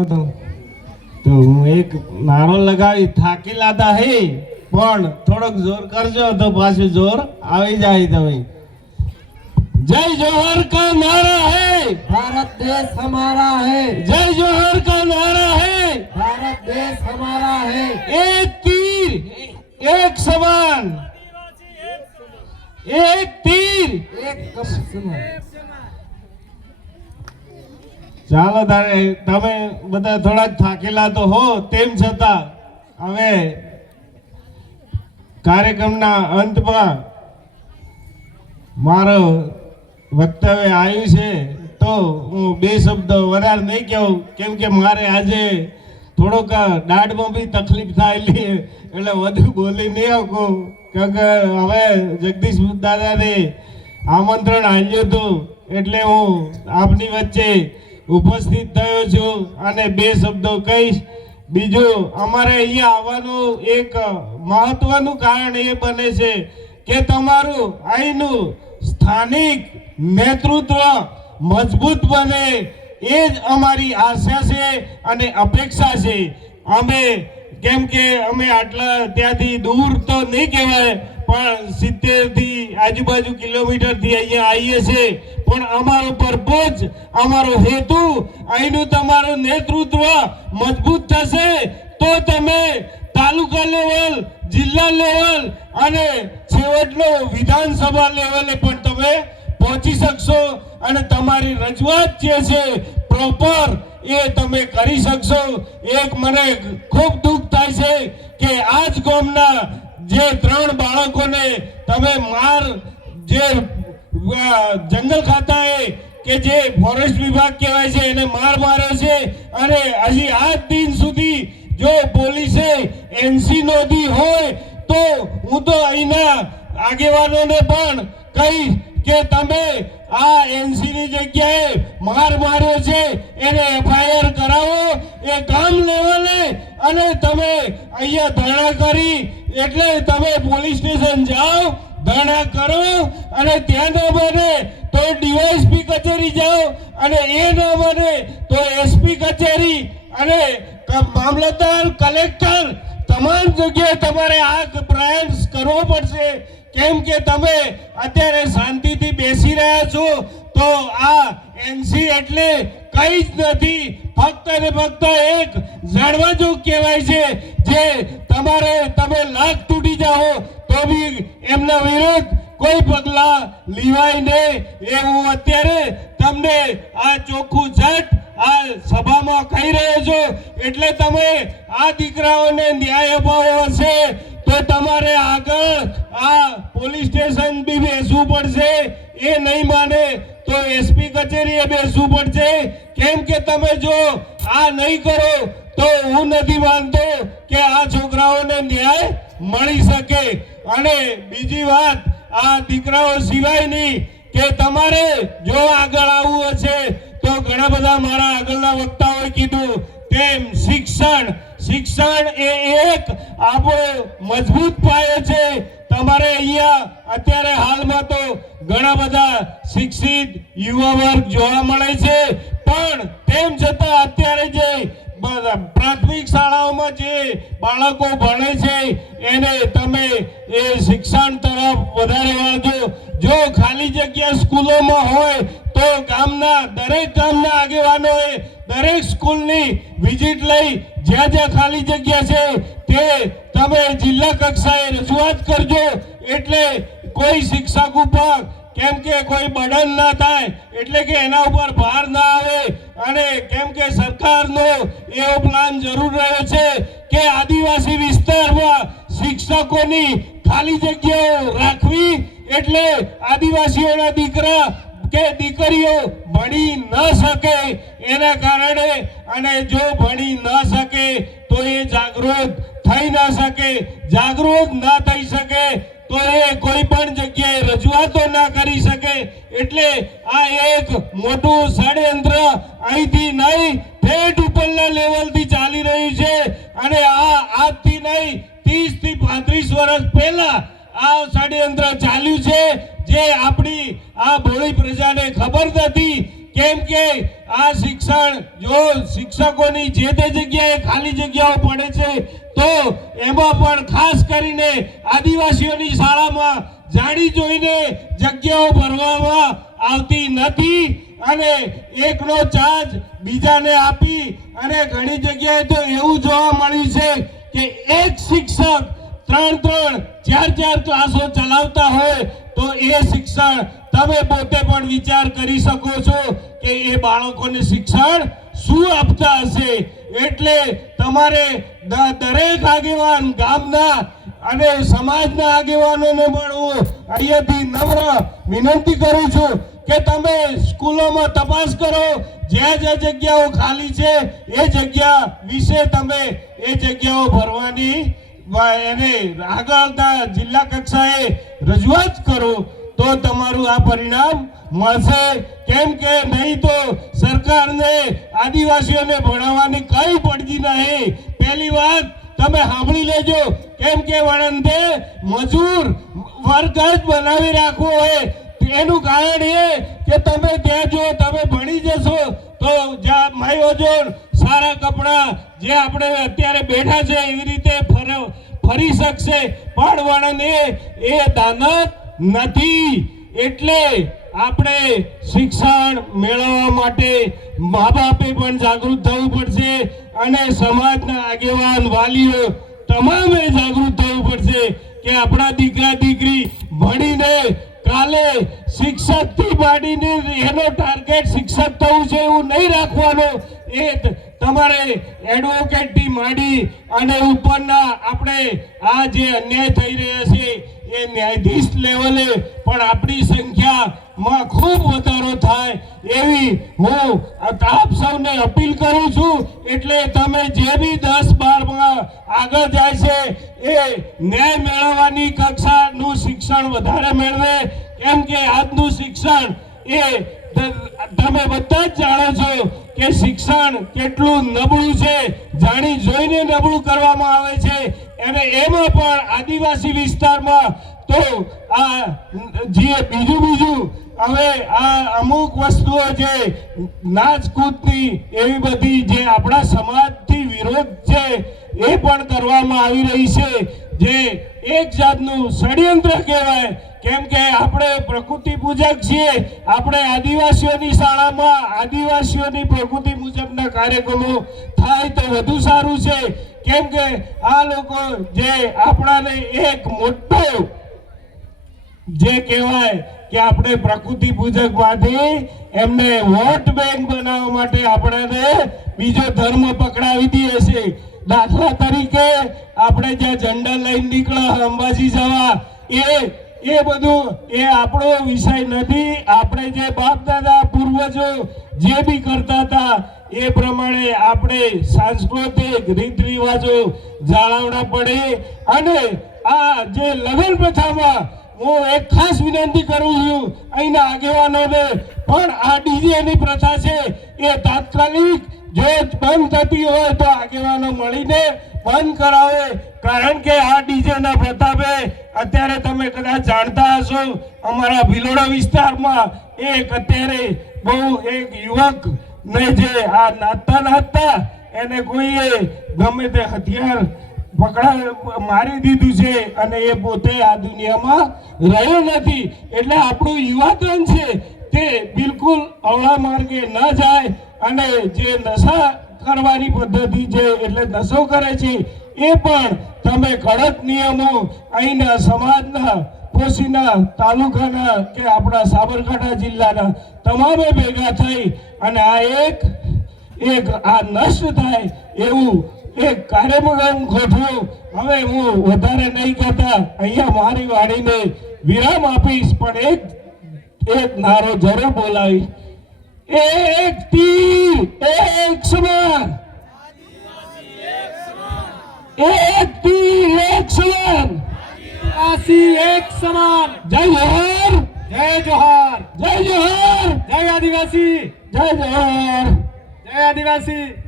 તો હું એક નારો લગાવી થાકી લાતા હે પણ થોડોક જોર કરજો તો પાછું જોર આવી જાય તમે जय जोहर का नारा है भारत देश हमारा है। जय जोहर का नारा है भारत देश हमारा है। एक तीर एक समान एक तीर एक कम ચાલો તારે તમે બધા થોડાક થાકેલા તો હો તેમ છતાં હવે કાર્યક્રમના અંતમાં મારો વક્તવ્ય આવ્યું છે તો હું બે શબ્દ વધારે નહીં કહું કેમ કે મારે આજે થોડોક દાઢમાં બી તકલીફ થાયેલી એટલે વધુ બોલી નહીં શકું કેમ કે હવે જગદીશ દાદાને આમંત્રણ આપ્યું હતું એટલે હું આપની વચ્ચે ઉપસ્થિત થયો છું અને બે શબ્દો કહીશ। બીજું અમારે અહીંયા આવવાનું એક મહત્વનું કારણ એ બને છે કે તમારું અહીંનું સ્થાનિક નેતૃત્વ મજબૂત બને એ જ અમારી આશા છે અને અપેક્ષા છે। અમે કેમ કે અમે આટલા ત્યાંથી દૂર તો નહીં કહેવાય પણ 70 થી આજુબાજુ કિલોમીટરથી અહીંયા આવીએ છીએ પણ અમારો પરપોચ અમારો હેતુ અહીંનું તમારું નેતૃત્વ મજબૂત થશે તો તમે તાલુકા લેવલ જિલ્લા લેવલ અને છેવટનો વિધાનસભા લેવલે પણ તમે પહોંચી શકશો અને તમારી રજૂઆત જે છે પ્રોપર એ તમે કરી શકશો। એક મને ખૂબ દુઃખ થાય છે કે આજ ગામના જે 3 બાળકોને તમે માર જે જંગલ ખાતાએ કે જે ફોરેસ્ટ વિભાગ કહેવાય છે એને માર માર્યો છે અને હજી આજ દિન સુધી જો પોલીસે એનસી નોંધી હોય તો હું તો અહીંના આગેવાનોને પણ કહીશ કે તમે આ એનસી ની જગ્યાએ માર માર્યો છે એને એફઆઈઆર કરાવો એ ગામ લેવલે અને તમે અહીંયા ધરણા કરી એટલે તમે પોલીસ સ્ટેશન જાઓ ધરણા કરો અને ત્યાં ન બને તો ડીવાયએસપી કચેરી જાઓ અને એ ન બને તો એસપી કચેરી અને મામલતદાર કલેક્ટર તમામ જગ્યાએ તમારે આ પ્રયાસ કરવો પડશે કેમ કે તમે અત્યારે શાંતિથી બેસી રહ્યા છો તો આ એનસી એટલે કઈ જ નથી ફક્ત ને ફક્ત એક જાણવાજો કહેવાય છે જે તમારે તમે લાખ તૂટી જાઓ તો બી એમના વિરુદ્ધ કોઈ પગલા લેવાય નહીં એ હું અત્યારે તમને આ ચોખ્ખું જટ આ સભામાં કહી રહ્યો છો એટલે તમે આ દીકરાઓને ન્યાય અપાવવો હશે તો તમારે આગળ આ પોલીસ સ્ટેશન બી બેસવું પડશે એ નહીં માને તો એસપી કચેરીએ બેસવું પડશે કેમ કે તમે જો આ નહીં કરો તો હું નથી માનતો કે આ છોકરાઓને ન્યાય મળી શકે। અને બીજી વાત આ દીકરાઓ સિવાયની કે તમારે જો આગળ આવવું હશે તો ઘણા બધા મારા આગળના વક્તાઓએ કીધું તેમ શિક્ષણ એ એક આપણો મજબૂત પાયો છે। તમારે અહીંયા અત્યારે હાલમાં તો ઘણા બધા શિક્ષિત યુવા વર્ગ જોવા મળે છે પણ તેમ છતાં અત્યારે જે પ્રાથમિક શાળાઓમાં જે બાળકો ભણે છે એને તમે એ શિક્ષણ તરફ વધારે વાળજો। જો ખાલી જગ્યા સ્કૂલોમાં હોય તો દરેક ગામના આગેવાનોએ દરેક સ્કૂલની વિઝિટ લઈ જ્યાં જ્યાં ખાલી જગ્યા છે તે તમે જિલ્લા કક્ષાએ રજૂઆત કરજો એટલે કોઈ શિક્ષક ઉપર કેમ કે કોઈ બર્ડન ના થાય એટલે કે એના ઉપર ભાર ના આવે અને કેમ કે સરકારનો એવો પ્લાન જરૂર રહ્યો છે કે આદિવાસી વિસ્તારમાં શિક્ષકોની ખાલી જગ્યાઓ રાખવી એટલે આદિવાસીઓના દીકરા કે દીકરીઓ ભણી ન શકે એના કારણે અને જો ભણી ન શકે તો એ જાગૃત થઈ ન શકે જાગૃત ના થઈ શકે તો એ કોઈ પણ જગ્યાએ રજૂઆતો ના કરી શકે એટલે આ એક મોટું ષડયંત્ર અહીંથી નહીં ઠેઠ ઉપરના લેવલથી ચાલી રહ્યું છે અને આ આજથી નહીં 30 થી 35 વર્ષ પહેલા આ ષડયંત્ર ચાલ્યું છે જે આપણી આ ભોળી પ્રજાને ખબર નથી કેમ કે આ શિક્ષણ જો શિક્ષકોની જે તે જગ્યાએ ખાલી જગ્યાઓ પડે છે તો એમાં પણ ખાસ કરીને આદિવાસીઓની શાળામાં જાણી જોઈને જગ્યાઓ ભરવામાં આવતી નથી અને એકનો ચાર્જ બીજાને આપી અને ઘણી જગ્યાએ તો એવું જોવા મળ્યું છે કે એક શિક્ષક 3-3, 4-4 ક્લાસો ચલાવતા હોય તો એ શિક્ષણ તમે પોતે પણ વિચાર કરી શકો છો કે એ બાળકોને શિક્ષણ શું આપતા હશે એટલે તમારે દરેક આગેવાન ગામના અને સમાજના આગેવાનોને પણ હું અહીંયાથી નમ્ર વિનંતી કરું છું કે તમે સ્કૂલોમાં તપાસ કરો જ્યાં જ્યાં જગ્યાઓ ખાલી છે એ જગ્યા વિશે તમે એ જગ્યાઓ ભરવાની એને આગળના જિલ્લા કક્ષાએ રજૂઆત કરો તો તમારું આ પરિણામ મળશે કેમ કે નહીં તો સરકારને આદિવાસીઓને ભણાવવાની કઈ પડતી નહીં પહેલી વાત તમે સાંભળી લેજો કેમ કે વળંતે મજૂર વર્ગ જ બનાવી રાખવો હોય એનું કારણ એ કે તમે ત્યાં જો તમે ભણી જશો તો જ્યાં માયો જો સારા કપડા જે આપણે અત્યારે બેઠા છે એવી રીતે ફરી શકશે પણ વળન એ દાનત નથી એટલે આપણે શિક્ષણ મેળવવા માટે મા બાપે પણ જાગૃત થવું પડશે અને સમાજના આગેવાન વાલીઓ તમામે જાગૃત થવું પડશે કે આપણા દીકરા દીકરી ભણીને કાલે શિક્ષક થી માંડીને એનો ટાર્ગેટ શિક્ષક થવું છે એવું નહીં રાખવાનું એ તમારે એડવોકેટ થી માંડી અને ઉપરના આપણે આ જે અન્યાય થઈ રહ્યા છે એ ન્યાયાધીશ લેવલે પણ આપણી સંખ્યામાં ખૂબ વધારો થાય એવી હું આપ સૌને અપીલ કરું છું એટલે તમે જે બી 10-12માં આગળ જાય છે એ ન્યાય મેળવવાની કક્ષાનું શિક્ષણ વધારે મેળવે કેમ કે આજનું શિક્ષણ એ તમે બધા જ જાણો છો કે શિક્ષણ કેટલું નબળું છે જાણી જોઈને નબળું કરવામાં આવે છે અને એમાં પણ આદિવાસી વિસ્તારમાં તો આ જે બીજું હવે આ અમુક વસ્તુઓ જે નાચકૂદની એવી બધી જે આપણા સમાજથી વિરોધ છે એ પણ કરવામાં આવી રહી છે જે એક જાતનું ષડયંત્ર કહેવાય કેમ કે આપણે પ્રકૃતિ પૂજક છીએ આપણે આદિવાસીઓની શાળામાં આદિવાસીઓની પ્રકૃતિ મુજબના કાર્યક્રમો થાય તો વધુ સારું છે કેમ કે આ લોકો જે આપણાને એક મોટો જે કહેવાય કે આપણે પ્રકૃતિ પૂજક માંથી એમને વોટ બેંક બનાવવા માટે આપણને બીજો ધર્મ પકડાવી દે છે દાખલા તરીકે આપણે જ્યાં ઝંડા લઈને નીકળ્યા અંબાજી જવા એ બધું એ આપણો વિષય નથી આપણે જે બાપ દાદા પૂર્વજો જે બી કરતા હતા એ પ્રમાણે આપણે સાંસ્કૃતિક રીત રિવાજો જાળવવા પડે અને આ જે લગ્ન પ્રથામાં હું એક ખાસ વિનંતી કરું છું અહીંના આગેવાનોને પણ આ ડીજે ની પ્રથા છે એ તાત્કાલિક જો બંધ થતી હોય તો આગેવાનો મળીને બંધ કરાવે કારણ કે આ ડીજે ના પ્રતાપે અત્યારે તમે કદાચ જાણતા હશો અમારા ભિલોડા વિસ્તારમાં એક અત્યારે બહુ એક યુવક ને જે આ નાચતા એને કોઈએ ગમે તે હથિયાર મારી દીધું છે અને એ પોતે આ દુનિયામાં રહ્યો નથી એટલે આપણું યુવાધન છે તે બિલકુલ અવળા માર્ગે ન જાય અને જે નશા કરવાની પદ્ધતિ છે એટલે નશો કરે છે એ પણ તમે કડક નિયમો અહીંના સમાજના પોશીના તાલુકાના કે આપણા સાબરકાંઠા જિલ્લાના તમામે ભેગા થઈ અને આ એક આ નષ્ટ થાય એવું એક કાર્યક્રમ ગોઠવો હવે હું વધારે નહીં કહેતા અહીંયા મારી વાણીને વિરામ આપીશ પણ એક નારો જરૂર બોલાવી એક તીર એક સમાન એક તીર એક સમાન આદિવાસી એક સમાન જય જોહર જય જોહાર જય જોહર જય આદિવાસી જય જોહર જય આદિવાસી